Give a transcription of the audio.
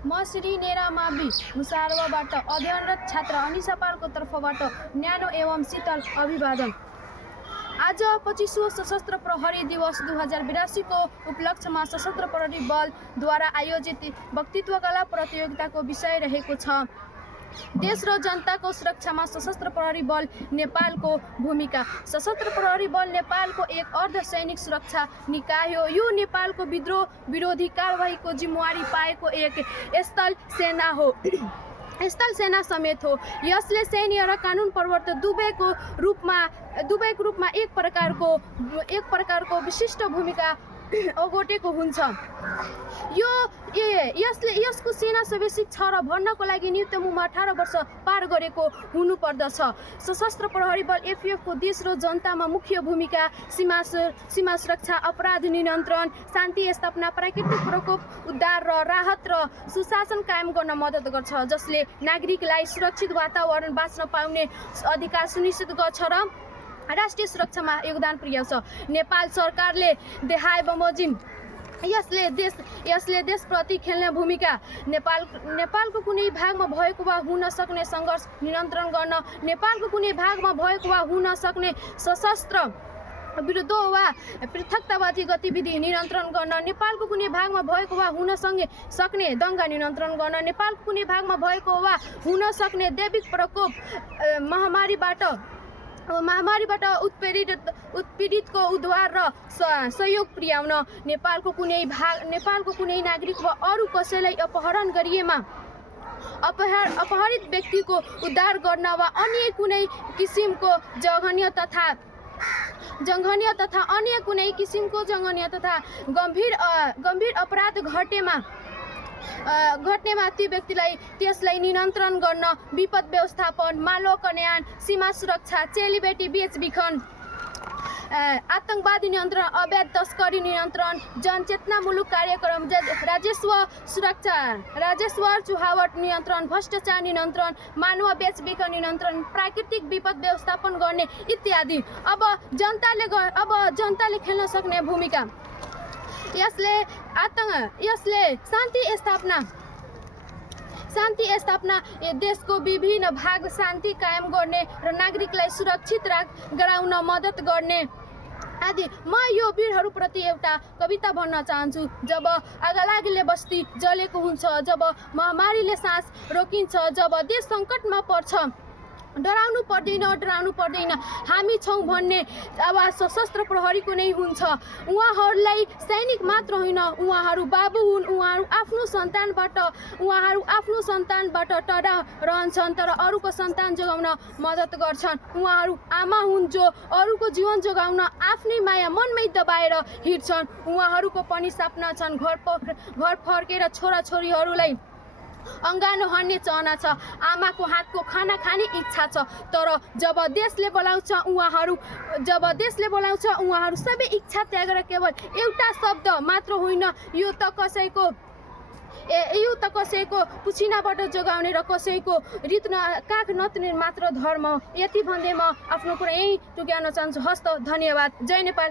म श्री नेरा मावि मुसारवाबाट अध्ययनरत छात्र अनिसा पालको तर्फबाट न्यानो एवं शीतल अभिवादन। आज 25औं सशस्त्र प्रहरी दिवस 2082 को उपलक्ष्यमा सशस्त्र प्रहरी बलद्वारा आयोजित वक्तृत्व कला प्रतियोगिताको विषय रहेको छ। देश र जनताको सुरक्षामा सशस्त्र प्रहरी बल नेपालको भूमिका। सशस्त्र प्रहरी बल नेपालको एक अर्धसैनिक सुरक्षा निकाय हो। यो नेपालको विद्रोह विरोधी कारबाहीको जिम्मेवारी पाएको एक स्थल सेना हो, स्थल सेना समेत हो। यसले सैन्य र कानुन प्रवर्तन दुवैको रूपमा एक प्रकारको विशिष्ट भूमिका ओगटेको हुन्छ। यसको सेना सवेशिक छ र भर्नाको लागि न्यूनतम उमेर 18 वर्ष पार गरेको हुनुपर्दछ। सशस्त्र प्रहरी बल एफएफ को देश र जनतामा मुख्य भूमिका सीमा सुरक्षा, अपराध नियन्त्रण, शान्ति स्थापना, प्राकृतिक प्रकोप, उद्धार र राहत र सुशासन कायम गर्न मद्दत गर्छ, जसले नागरिकलाई सुरक्षित वातावरण बाँच्न पाउने अधिकार सुनिश्चित गर्छ र राष्ट्रिय सुरक्षामा योगदान पुर्याउँछ। नेपाल सरकारले देखाए बमोजिम यसले देशप्रति खेल्ने भूमिका। नेपालको कुनै भागमा भएको वा हुन सक्ने सङ्घर्ष नियन्त्रण गर्न, नेपालको कुनै भागमा भएको वा हुन सक्ने सशस्त्र विरोध वा पृथकतावादी गतिविधि नियन्त्रण गर्न, नेपालको कुनै भागमा भएको वा हुन सक्ने दङ्गा नियन्त्रण गर्न, नेपालको कुनै भागमा भएको वा हुन सक्ने दैविक प्रकोप महामारीबाट उत्पीडितको उद्धार र सहयोग पुर्याउन, नेपालको कुनै नागरिक वा अरू कसैलाई अपहरण गरिएमा अपहरित व्यक्तिको उद्धार गर्न वा अन्य कुनै किसिमको जघन्य तथा गम्भीर अपराध घट्नेमा त्यसलाई नियन्त्रण गर्न, विपद व्यवस्थापन, मानव कल्याण, सीमा सुरक्षा, चेलीबेटी बेचबिखन, आतंकवादी नियन्त्रण, अवैध तस्करी नियन्त्रण, जनचेतनामूलक कार्यक्रम, राजस्व चुहावट नियन्त्रण, भ्रष्टाचार नियन्त्रण, मानव बेचबिखन नियन्त्रण, प्राकृतिक विपद व्यवस्थापन गर्ने इत्यादि। अब जनताले खेल्न सक्ने भूमिका। यसले शान्ति स्थापना, देशको विभिन्न भाग शान्ति कायम गर्ने र नागरिकलाई सुरक्षित गराउन मद्दत गर्ने आदि। म यो वीरहरूप्रति एउटा कविता भन्न चाहन्छु। जब आगलागीले बस्ती जलेको हुन्छ, जब महामारीले सास रोकिन्छ, जब देश सङ्कटमा पर्छ, डराउनु पर्दैन, हामी छौँ भन्ने आवाज सशस्त्र प्रहरीको नै हुन्छ। उहाँहरूलाई सैनिक मात्र होइन, उहाँहरू बाबु हुन्, उहाँहरू आफ्नो सन्तानबाट टाढा रहन्छन् तर अरूको सन्तान जोगाउन मद्दत गर्छन्। उहाँहरू आमा हुन् जो अरूको जीवन जोगाउन आफ्नै माया मनमै दबाएर हिँड्छन्। उहाँहरूको पनि सपना छन्, घर फर्केर छोराछोरीहरूलाई अङ्गालो हान्ने चाहना छ, आमाको हातको खाना खाने इच्छा छ। तर जब देशले बोलाउँछ उहाँहरू सबै इच्छा त्यागेर केवल एउटा शब्द मात्र होइन, यो त कसैको पुछिनाबाट जोगाउने र कसैको काख नत्ने मात्र धर्म। यति भन्दै म आफ्नो कुरा यहीँ टुङ्ग्याउन चाहन्छु। हस्त, धन्यवाद। जय नेपाल।